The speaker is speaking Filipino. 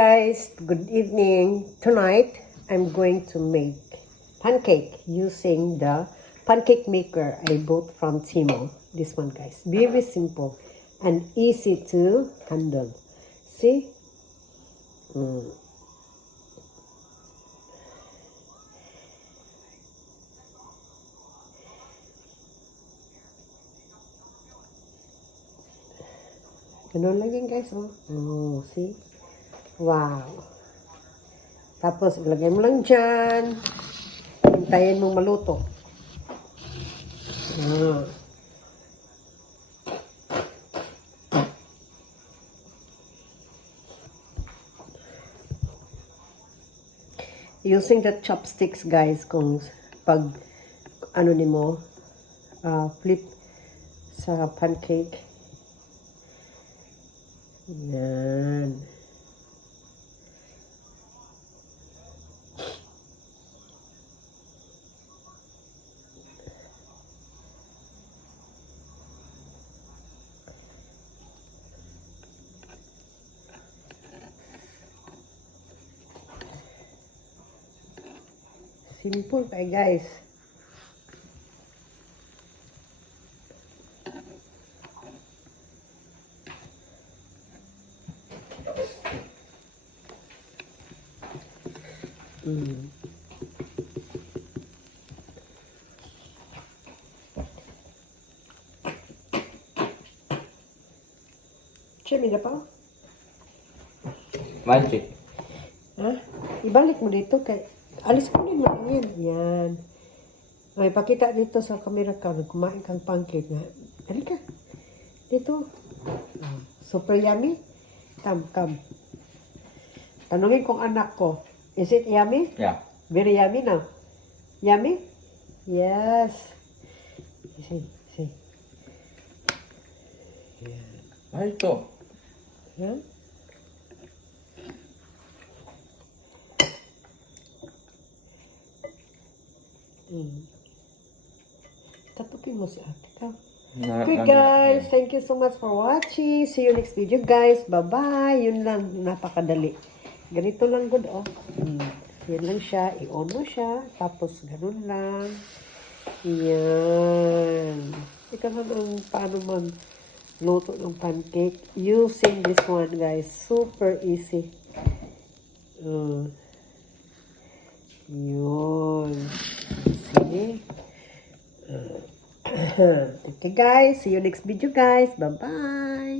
Guys, good evening. Tonight, I'm going to make pancake using the pancake maker I bought from Timo. This one, guys. Very simple and easy to handle. See? Ganun lang yan, guys. Oh, see? Wow. Tapos, ilagay mo lang dyan. Hintayin mong maluto. Using the chopsticks, guys, kung pag ano ni mo, flip sa pancake. Yan. Simple kay guys. Siya, may pa? Magic. Ha? Ibalik mo dito kay alis ko din mo yan. Yan. May pakita dito sa camera ka. Kumain kang pancake na. Dali ka. Dito. Super yummy. Come. Tanungin kong anak ko. Is it yummy? Yeah. Very yummy now. Yummy? Yes. See. Ano ito? Huh? Katupin mo si ate ka. Okay guys, thank you so much for watching. See you next video guys. Bye-bye. Yun lang, napakadali. Ganito lang good oh. Yan lang siya. I-on mo siya. Tapos ganun lang. Yan. Ika na lang paano man luto ng pancake using this one guys. Super easy. Yun. See? Okay guys, see you next video guys. Bye bye.